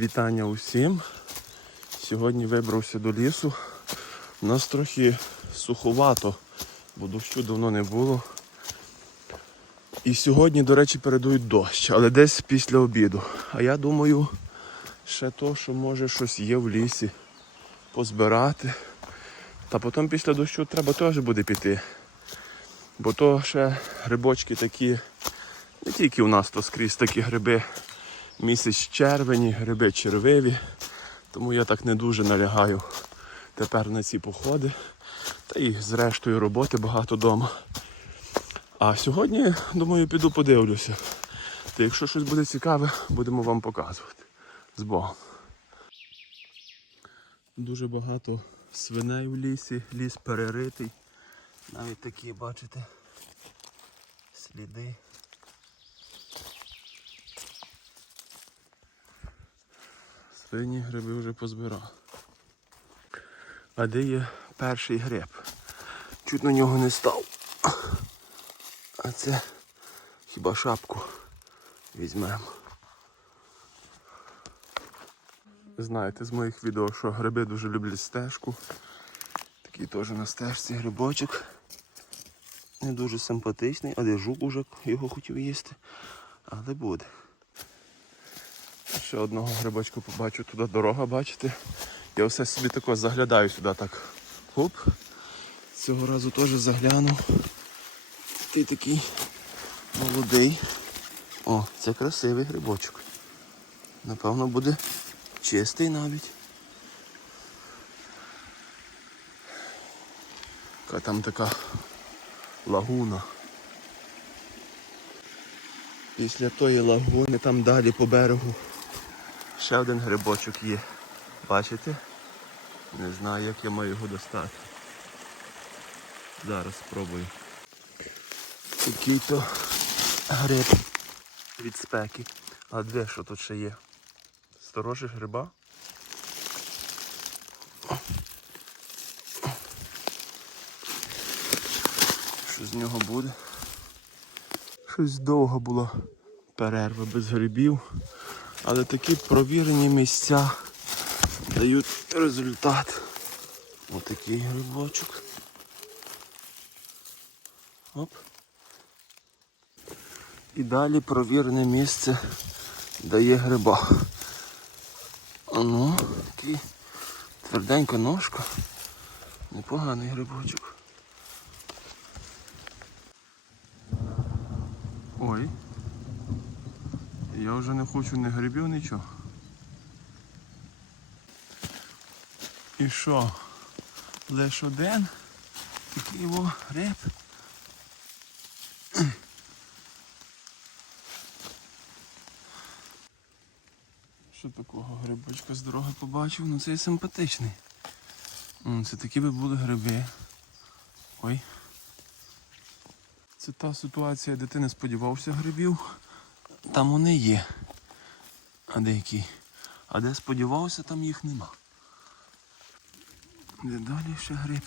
Вітання усім. Сьогодні вибрався до лісу. У нас трохи суховато, бо дощу давно не було. І сьогодні, до речі, передають дощ, але десь після обіду. А я думаю, ще то, що може щось є в лісі позбирати. Та потім після дощу треба теж буде піти. Бо то ще грибочки такі, не тільки у нас, то скрізь такі гриби місяць червені, гриби червиві. Тому я так не дуже налягаю тепер на ці походи. Та і зрештою роботи багато вдома. А сьогодні, думаю, піду подивлюся. Та якщо щось буде цікаве, будемо вам показувати. З Богом. Дуже багато свиней в лісі, ліс переритий. Навіть такі, бачите, сліди. Свині гриби вже позбирав. А де є перший гриб? Чуть на нього не став. А це хіба шапку візьмемо. Знаєте з моїх відео, що гриби дуже люблять стежку. Такий теж на стежці грибочок. Не дуже симпатичний, але жук уже його хотів їсти. Але буде. Ще одного грибочку побачу, туди дорога, бачите. Я все собі тако заглядаю сюди так. Хоп. Цього разу теж заглянув. Такий такий молодий. О, це красивий грибочок. Напевно буде чистий навіть. Там така лагуна. Після тої лагуни там далі по берегу ще один грибочок є. Бачите? Не знаю, як я маю його достати. Зараз спробую. Такий то гриб від спеки. А де що тут ще є? Сторожі гриба? Що з нього буде? Щось довго була перерва без грибів. Але такі провірені місця дають результат. Отакий грибочок. Оп. І далі провірене місце дає гриба. А ну, такий тверденька ножка. Непоганий грибочок. Ой. Я вже не хочу ні грибів, нічого. І що? Лиш один такий во гриб. Що такого грибочка з дороги побачив? Ну це і симпатичний. Це такі би були гриби. Ой. Це та ситуація, де ти не сподівався грибів. Там вони є. А деякі. А де сподівався, там їх нема. Де далі ще гриб?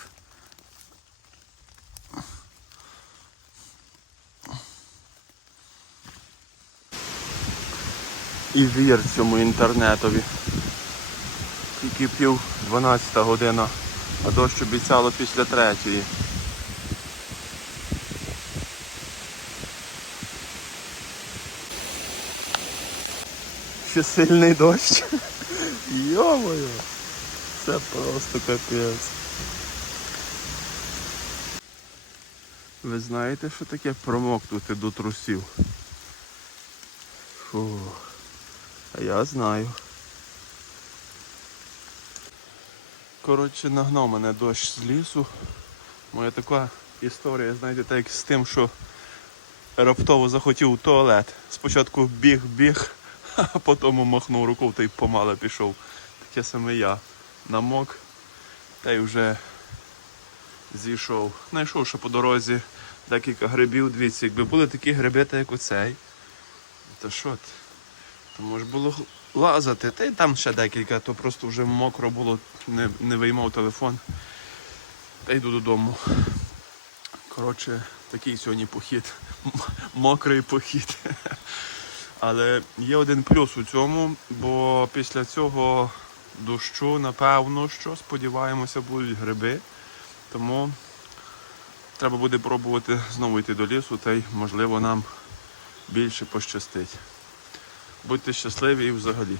І вір цьому інтернетові. Тільки пів 12 година, а дощ обіцяло після третьої. Ще сильний дощ. Йо-моє. Це просто капець. Ви знаєте, що таке промокнути до трусів? Фу. А я знаю. Коротше, нагнав мене дощ з лісу. Моя така історія, знаєте, так як з тим, що раптово захотів у туалет. Спочатку біг-біг, а потім махнув рукою та й помало пішов. Таке саме я. Намок та й вже зійшов. Знайшов ще по дорозі декілька грибів. Дивіться, якби були такі гриби, та як оцей. То що? То може було лазати. Та й там ще декілька, то просто вже мокро було, не, не виймав телефон. Та йду додому. Коротше, такий сьогодні похід. Мокрий похід. Але є один плюс у цьому, бо після цього дощу, напевно, що сподіваємося, будуть гриби. Тому треба буде пробувати знову йти до лісу, та й можливо нам більше пощастить. Будьте щасливі і взагалі.